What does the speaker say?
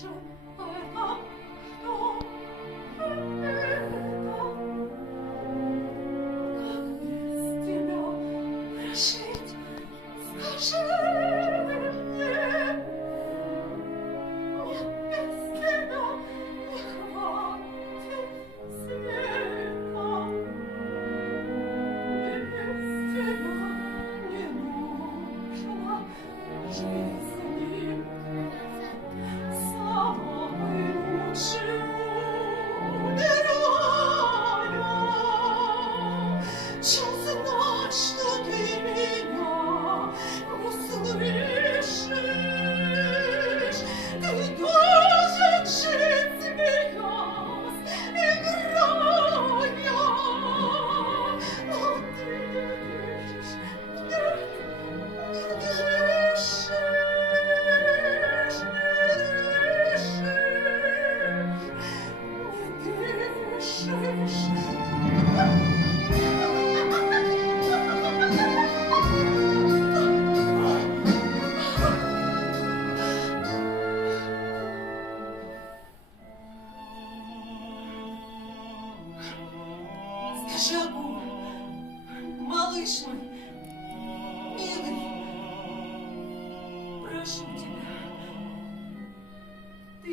же это, что это? Как без тебя жить? Скажи мне. Мне без тебя не хватит света. Мне без тебя не нужно жизни. Самый лучший умираю, чем знать, что ты меня не слышишь. Ты должен жить, смеясь, играя, но ты не дышишь, нет, не дышишь, не дышишь. Скажи, Агу, малыш мой, милый, прошу тебя, ты